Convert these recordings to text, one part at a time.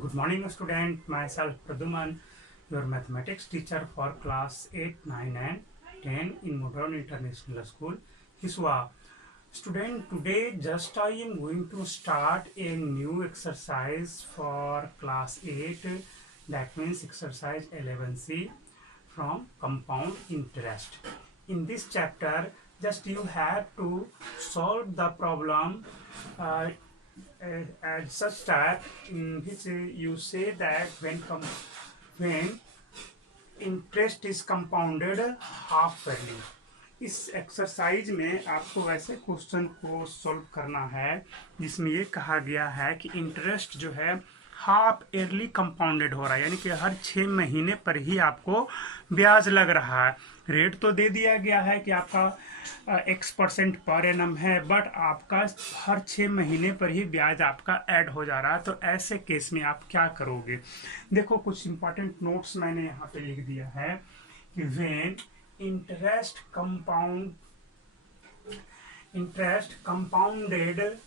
Good morning, student. Myself Praduman, your mathematics teacher for class 8, 9 and 10 in Modern International School, Hiswa. Student, today just I am going to start a new exercise for class 8. That means exercise 11C from compound interest. In this chapter, just you have to solve the problem at such type in which you say that when interest is compounded half value. इस exercise में आपको वैसे question को solve करना है जिसमें ये कहा गया है कि इंटरेस्ट जो है हाफ ईयरली कंपाउंडेड हो रहा है, यानी कि हर 6 महीने पर ही आपको ब्याज लग रहा है. रेट तो दे दिया गया है कि आपका X% पर एनम है, बट आपका हर 6 महीने पर ही ब्याज आपका ऐड हो जा रहा है. तो ऐसे केस में आप क्या करोगे? देखो, कुछ इंपॉर्टेंट नोट्स मैंने यहाँ पे लिख दिया है कि when interest compounded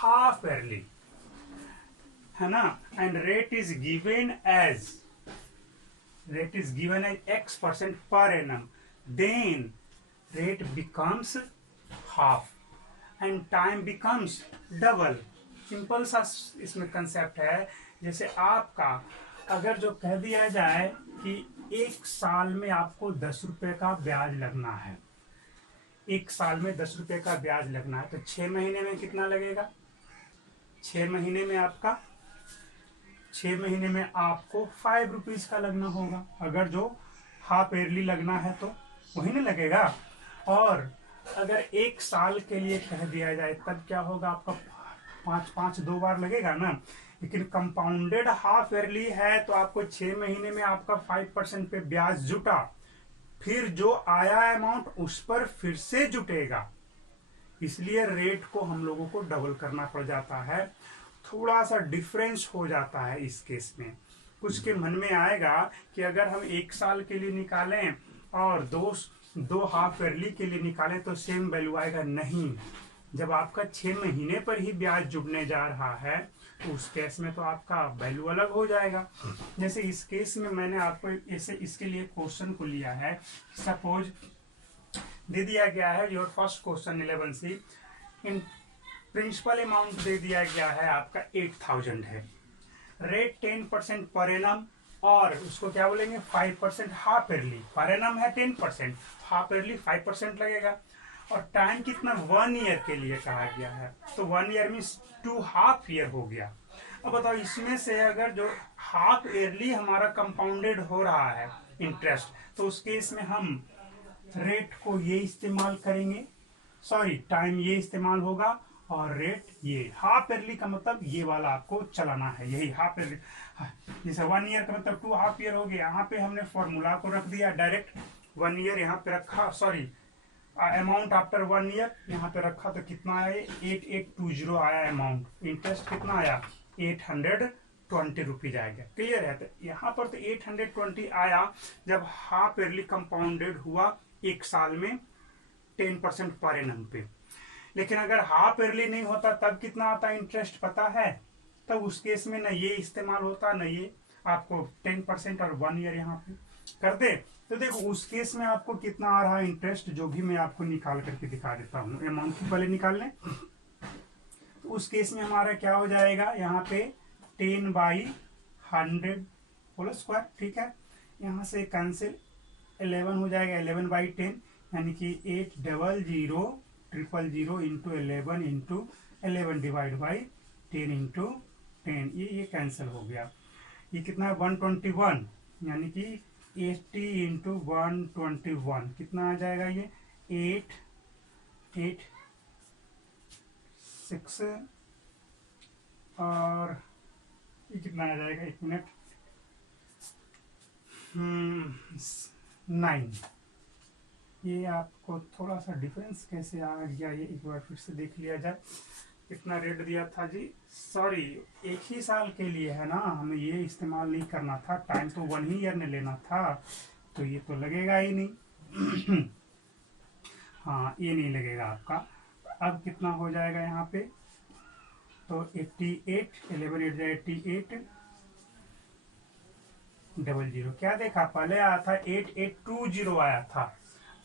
half yearly, है ना, and rate is given as X% per annum, then rate becomes half and time becomes double. Simple सा इसमें कंसेप्ट है. जैसे आपका अगर जो कह दिया जाए कि 1 साल में आपको 10 रुपए का ब्याज लगना है, 1 साल में 10 रुपए का ब्याज लगना है, तो 6 महीने में कितना लगेगा? 6 महीने में आपको 5 रुपीज का लगना होगा. अगर जो हाफ ईयरली लगना है तो वही ना लगेगा. और अगर 1 साल के लिए कह दिया जाए तब क्या होगा? आपका 5 2 बार लगेगा ना. लेकिन कंपाउंडेड हाफ ईयरली है तो आपको 6 महीने में आपका 5% पे ब्याज जुटा, फिर जो आया अमाउंट उस पर फिर से जुटेगा. इसलिए रेट को हम लोगों को डबल करना पड़ जाता है. थोड़ा सा डिफरेंस हो जाता है इस केस में. कुछ के मन में आएगा कि अगर हम 1 साल के लिए निकालें और दो हाफ ईयरली के लिए निकालें तो सेम वैल्यू आएगा. नहीं, जब आपका 6 महीने पर ही ब्याज जुड़ने जा रहा है तो उस केस में तो आपका वैल्यू अलग हो जाएगा. जैसे इस केस में मैंने आपको ऐसे इसके लिए क्वेश्चन को लिया है. सपोज दे दिया गया है your first question 11C, in principal amount दे दिया गया है आपका 8000 है, रेट 10% पर एनम, और उसको क्या बोलेंगे 5% हाफ ईयरली. पर एनम है 10%, हाफ ईयरली 5% लगेगा. और टाइम कितना? 1 ईयर के लिए कहा गया है, तो 1 ईयर मीन्स 2 हाफ ईयर हो गया. अब बताओ, इसमें से अगर जो हाफ ईयरली हमारा कंपाउंडेड हो रहा है इंटरेस्ट, तो उस केस में हम रेट को ये इस्तेमाल करेंगे, टाइम ये इस्तेमाल होगा, और रेट ये. हाफ ईयरली का मतलब ये वाला आपको चलाना है, यही हाफ ईयरली. जैसे 1 ईयर का मतलब 2 हाफ ईयर हो गया. यहाँ पे हमने फॉर्मूला को रख दिया डायरेक्ट. 1 ईयर यहाँ पे रखा, अमाउंट आफ्टर 1 ईयर यहाँ पे रखा, तो कितना आया? 8820 आया अमाउंट. इंटरेस्ट कितना आया? 820 रुपीज आएगा. क्लियर है? तो यहाँ पर तो 820 आया जब हाफ ईयरली कंपाउंडेड हुआ 1 साल में 10% पर एनम पे. लेकिन अगर हाफ ईयरली नहीं होता तब कितना आता इंटरेस्ट पता है? तब उस केस में न ये इस्तेमाल होता न ये. आपको 10% और 1 ईयर यहाँ पे कर दे, तो देखो उस केस में आपको कितना आ रहा है इंटरेस्ट, जो भी मैं आपको निकाल करके दिखा देता हूँ. अमाउंट की पहले निकाल लें. तो उस केस में हमारा क्या हो जाएगा? यहाँ पे 10/100 होल स्क्वायर. ठीक है, यहाँ से कैंसिल 11 हो जाएगा. 11/10 यानी कि 8000000 into 11 into 11 divide by 10 into 10. ये कैंसिल हो गया. ये कितना है? 121, यानी कि 80 इंटू 121 कितना आ जाएगा? ये 886, और ये कितना आ जाएगा? 1 मिनट, 9. ये आपको थोड़ा सा डिफरेंस कैसे आ गया ये एक बार फिर से देख लिया जाए. कितना रेट दिया था जी? एक ही साल के लिए है ना, हमें ये इस्तेमाल नहीं करना था. टाइम तो 1 ईयर ने लेना था, तो ये तो लगेगा ही नहीं. हाँ, ये नहीं लगेगा आपका. अब कितना हो जाएगा यहाँ पे? तो 88, 11 88, 00। क्या देखा, पहले आया था 8820 आया था,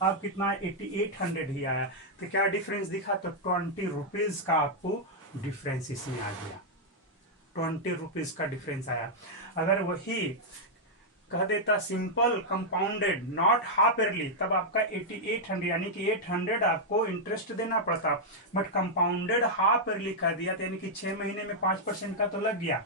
अब कितना 8800 ही आया। तो क्या डिफरेंस दिखा, तो 20 रुपीज का आपको डिफरेंस इसमें आ गया, 20 रुपीज का डिफरेंस आया। अगर वही कह देता simple compounded not half yearly, तब आपका 8800 यानी कि 800 आपको इंटरेस्ट देना पड़ता, बट कंपाउंडेड हाफ ईयरली कह दिया, तो यानी कि 6 महीने में 5% का तो लग गया,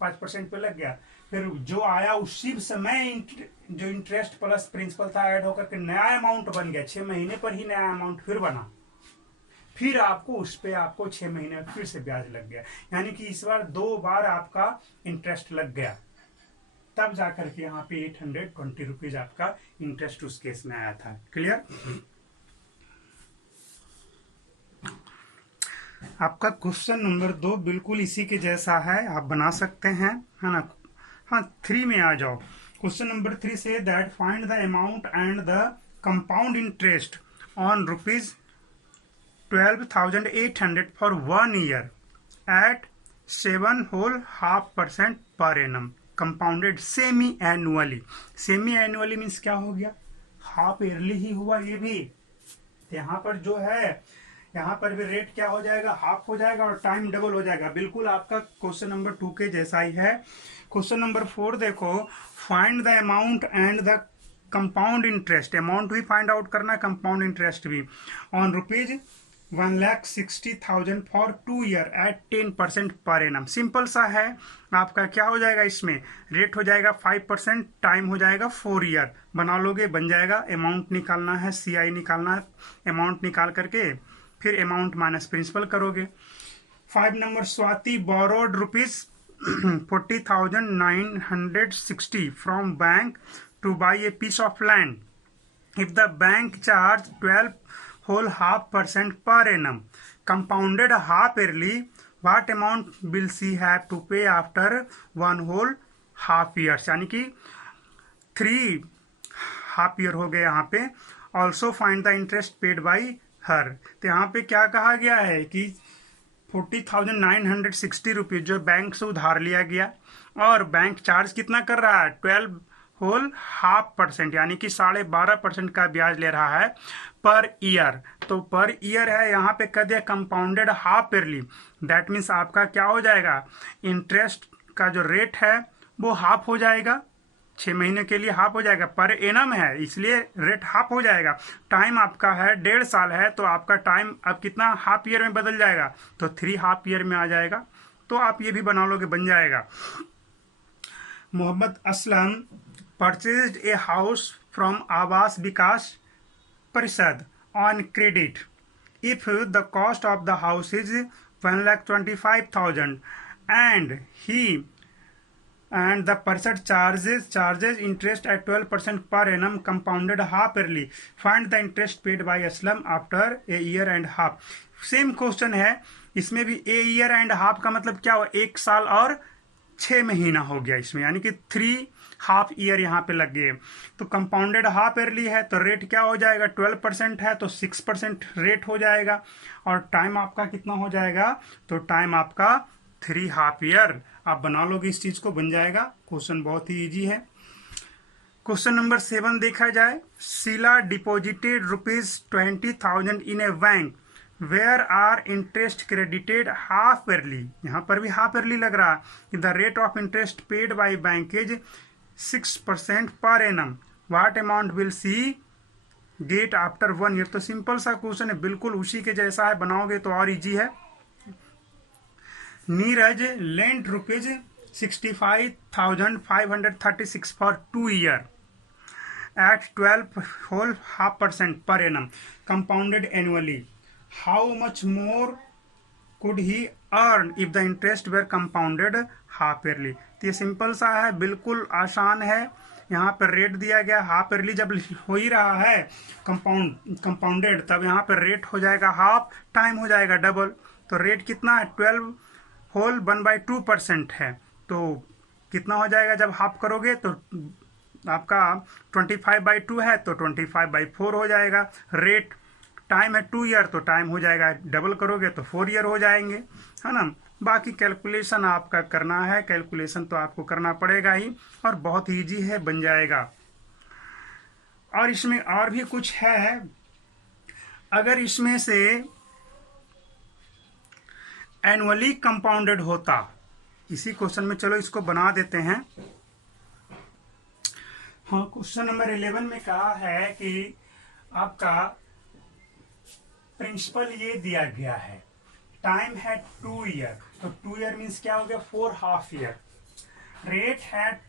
5% पे लग गया। फिर जो आया उसी समय जो इंटरेस्ट प्लस प्रिंसिपल था ऐड होकर के नया अमाउंट बन गया, 6 महीने पर ही नया अमाउंट फिर बना, फिर आपको उस पे आपको 6 महीने में फिर से ब्याज लग गया, यानी कि इस बार 2 बार आपका इंटरेस्ट लग गया, तब जाकर के यहाँ पे 820 रुपीज आपका इंटरेस्ट उस केस में आया था। क्लियर? आपका क्वेश्चन नंबर 2 बिल्कुल इसी के जैसा है, आप बना सकते हैं, है ना। हाँ, 3 में आ जाओ। क्वेश्चन नंबर 3 से that find the amount and the compound interest on rupees 12,800 for 1 year at 7.5% per annum compounded semi annually. Semi annually means क्या हो गया, हाफ ईयरली ही हुआ ये भी। यहाँ पर जो है, यहाँ पर भी रेट क्या हो जाएगा, हाफ हो जाएगा और टाइम डबल हो जाएगा, बिल्कुल आपका क्वेश्चन नंबर 2 के जैसा ही है। क्वेश्चन नंबर 4 देखो, find the amount and the compound interest, amount भी फाइंड आउट करना, कंपाउंड इंटरेस्ट भी, on rupees 1,60,000 for 2 year at 10% per annum. Simple सा है, आपका क्या हो जाएगा, इसमें रेट हो जाएगा 5%, टाइम हो जाएगा 4 ईयर, बना लोगे बन जाएगा। अमाउंट निकालना है, CI निकालना है, अमाउंट निकाल करके फिर अमाउंट माइनस प्रिंसिपल करोगे। 5 number, Swati borrowed rupees 40,960 from bank to buy a piece of land. If the bank charge 12.5% per annum compounded half yearly, what amount will she have to pay after 1.5 years, यानी कि 3 half year हो गए यहाँ पे। Also find the interest paid by her, तो यहाँ पे क्या कहा गया है कि 40,960 रुपीज जो बैंक से उधार लिया गया, और बैंक चार्ज कितना कर रहा है, 12.5% यानी कि 12.5% का ब्याज ले रहा है पर ईयर। तो पर ईयर है, यहाँ पे कह दिया compounded half yearly, that means आपका क्या हो जाएगा, इंटरेस्ट का जो रेट है वो हाफ हो जाएगा, 6 महीने के लिए हाफ हो जाएगा, पर एनम है इसलिए रेट हाफ हो जाएगा। टाइम आपका है 1.5 साल है, तो आपका टाइम अब कितना हाफ ईयर में बदल जाएगा, तो 3 हाफ ईयर में आ जाएगा। तो आप ये भी बना लोगे, बन जाएगा। Mohammed Aslam purchased a house from Awas Vikas Parishad on credit if the cost of the house is 1,25,000 and the person charges interest at 12% per annum compounded half yearly. Find the interest paid by Aslam after a year and half. Same question है, इसमें भी a year and half का मतलब क्या हुआ, 1 साल और 6 महीना हो गया इसमें, यानी कि 3 हाफ ईयर यहाँ पे लग गए। तो कंपाउंडेड हाफ ईयरली है तो रेट क्या हो जाएगा, 12% है तो 6% रेट हो जाएगा, और टाइम आपका कितना हो जाएगा, तो टाइम आपका 3 हाफ ईयर। आप बना लोगे इस चीज को, बन जाएगा। क्वेश्चन बहुत ही इजी है। क्वेश्चन नंबर 7 देखा जाए, Sheela deposited ₹20,000 in a bank where are interest credited half yearly, यहाँ पर भी हाफ ईयरली लग रहा है। The rate of interest paid by bank is 6% per annum, what amount will she get after 1 year. तो simple सा क्वेश्चन है, बिल्कुल उसी के जैसा है, बनाओगे तो और इजी है। Neeraj lent rupees 65,536 for 2 year at 12.5% per annum compounded annually. How much more could he earn if the interest were compounded half yearly? तो ये सिंपल सा है, बिल्कुल आसान है। यहाँ पर रेट दिया गया, हाफ ईयरली जब हो ही रहा है कंपाउंडेड, तब यहाँ पर रेट हो जाएगा हाफ, टाइम हो जाएगा डबल। तो रेट कितना है, 12.1/2% है, तो कितना हो जाएगा जब हाफ करोगे, तो आपका 25/2 है तो 25/4 हो जाएगा। रेट टाइम है 2 ईयर, तो टाइम हो जाएगा, डबल करोगे तो 4 ईयर हो जाएंगे, है ना। बाकी कैलकुलेशन आपका करना है, कैलकुलेशन तो आपको करना पड़ेगा ही, और बहुत ईजी है, बन जाएगा। और इसमें और भी कुछ है, अगर इसमें से एनुअली कंपाउंडेड होता, इसी क्वेश्चन में, चलो इसको बना देते हैं। हाँ, क्वेश्चन नंबर 11 में कहा है कि आपका प्रिंसिपल ये दिया गया है, टाइम है 2 ईयर, तो 2 ईयर मीन्स क्या हो गया, 4 हाफ ईयर। रेट है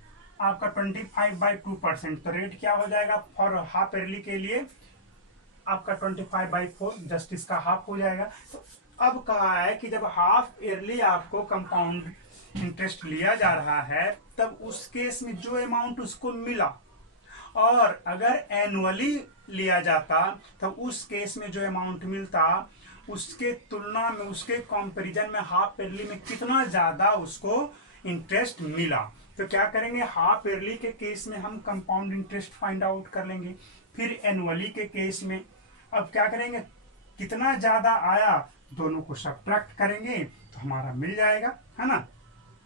आपका 25/2%, तो रेट क्या हो जाएगा फॉर हाफ ईयरली के लिए आपका 25/4, जस्ट इसका हाफ हो जाएगा। तो अब कहा है कि जब हाफ ईयरली आपको कंपाउंड इंटरेस्ट लिया जा रहा है, तब उस केस में जो अमाउंट उसको मिला, और अगर एनुअली लिया जाता तब उस केस में जो अमाउंट मिलता, उसके तुलना में, उसके कंपैरिजन में हाफ ईयरली में कितना ज्यादा उसको इंटरेस्ट मिला। तो क्या करेंगे, हाफ ईयरली के केस में हम कंपाउंड इंटरेस्ट फाइंड आउट कर लेंगे, फिर एनुअली के केस में अब क्या करेंगे, कितना ज्यादा आया दोनों को सब्ट्रैक्ट करेंगे तो हमारा मिल जाएगा, है ना।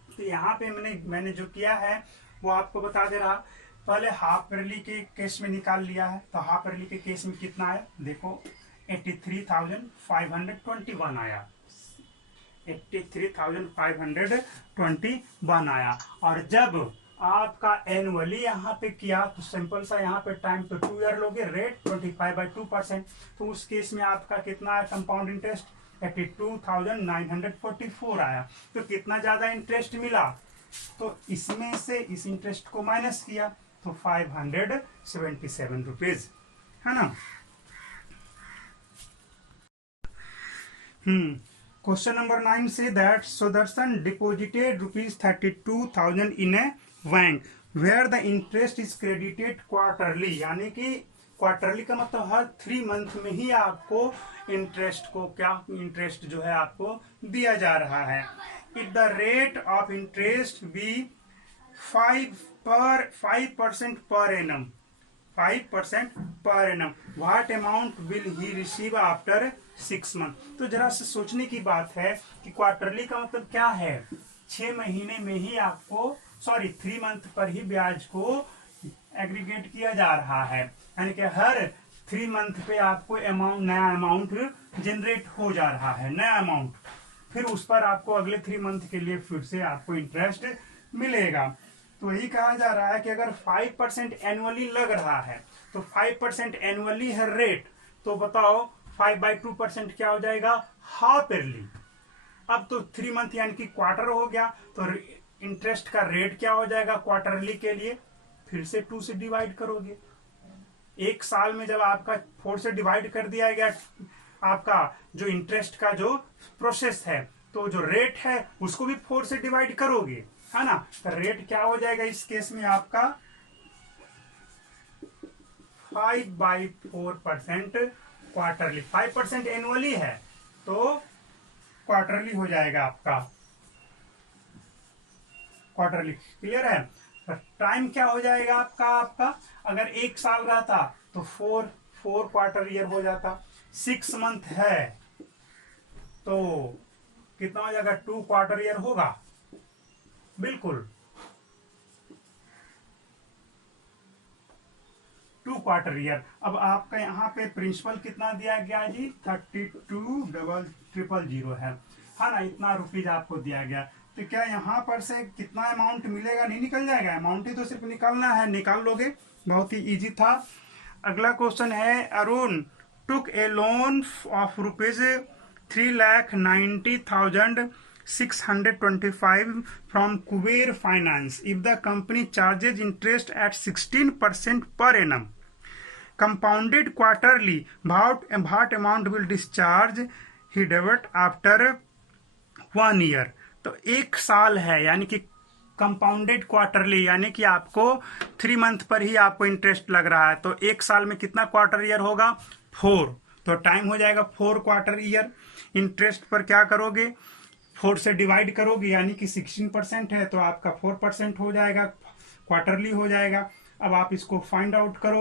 तो यहाँ पे मैंने जो किया है वो आपको बता दे रहा। पहले हाफ ईयरली के केस में निकाल लिया है, तो हाफ ईयरली के केस में कितना आया, देखो 83,521 आया, 83,521 आया। और जब आपका एनुअली यहाँ पे किया तो सिंपल सा, यहाँ पे टाइम तो 2 ईयर लोगे, रेट 25/2%, तो उस केस में आपका कितना आया कंपाउंड इंटरेस्ट, 82,944 आया। तो कितना ज्यादा इंटरेस्ट मिला, तो इसमें से इस इंटरेस्ट को माइनस किया तो 577 रुपीज, है ना। क्वेश्चन नंबर 9 से that Sudarshan deposited ₹32,000 in a bank where the interest is credited quarterly, यानी कि क्वार्टरली का मतलब हर 3 मंथ में ही आपको इंटरेस्ट जो है आपको दिया जा रहा है। If the rate of interest be 5% per annum, 5% per annum, what amount will he receive after 6 month. तो जरा से सोचने की बात है कि क्वार्टरली का मतलब क्या है, 6 महीने में ही आपको 3 मंथ पर ही ब्याज को एग्रीगेट किया जा रहा है, यानी कि हर 3 मंथ पे आपको नया अमाउंट जनरेट हो जा रहा है, नया अमाउंट, फिर उस पर आपको अगले 3 मंथ के लिए फिर से आपको इंटरेस्ट मिलेगा। तो यही कहा जा रहा है कि अगर 5% एनुअली लग रहा है, तो 5% एनुअली है रेट, तो बताओ 5/2% क्या हो जाएगा, हाफ ईयरली। अब तो 3 मंथ यानी कि क्वार्टर हो गया, तो इंटरेस्ट का रेट क्या हो जाएगा क्वार्टरली के लिए, फिर से 2 से डिवाइड करोगे। एक साल में जब आपका 4 से डिवाइड कर दिया गया आपका जो इंटरेस्ट का जो प्रोसेस है, तो जो रेट है उसको भी 4 से डिवाइड करोगे, है ना। तो रेट क्या हो जाएगा इस केस में आपका 5/4% क्वार्टरली, 5% एनुअली है तो क्वार्टरली हो जाएगा आपका, क्वार्टरली, क्लियर है। टाइम क्या हो जाएगा आपका अगर 1 साल रहता तो 4 क्वार्टर ईयर हो जाता, 6 मंथ है तो कितना हो जाएगा, 2 क्वार्टर ईयर होगा, बिल्कुल 2 क्वार्टर ईयर। अब आपका यहाँ पे प्रिंसिपल कितना दिया गया जी, 32,000 है ना, इतना रुपीज आपको दिया गया। तो क्या यहाँ पर से कितना अमाउंट मिलेगा, नहीं निकल जाएगा, अमाउंट ही तो सिर्फ निकालना है, निकाल लोगे, बहुत ही इजी था। अगला क्वेश्चन है, Arun took a loan of ₹3,90,625 from Kuber finance if the company charges interest at 16% per annum compounded quarterly, what amount will discharge he debit after 1 year. तो 1 साल है, यानी कि कंपाउंडेड क्वार्टरली, यानी कि आपको 3 मंथ पर ही आपको इंटरेस्ट लग रहा है, तो 1 साल में कितना क्वार्टर ईयर होगा, 4, तो टाइम हो जाएगा 4 क्वार्टर ईयर। इंटरेस्ट पर क्या करोगे, 4 से डिवाइड करोगे, यानी कि 16% है तो आपका 4% हो जाएगा, क्वार्टरली हो जाएगा। अब आप इसको फाइंड आउट करो।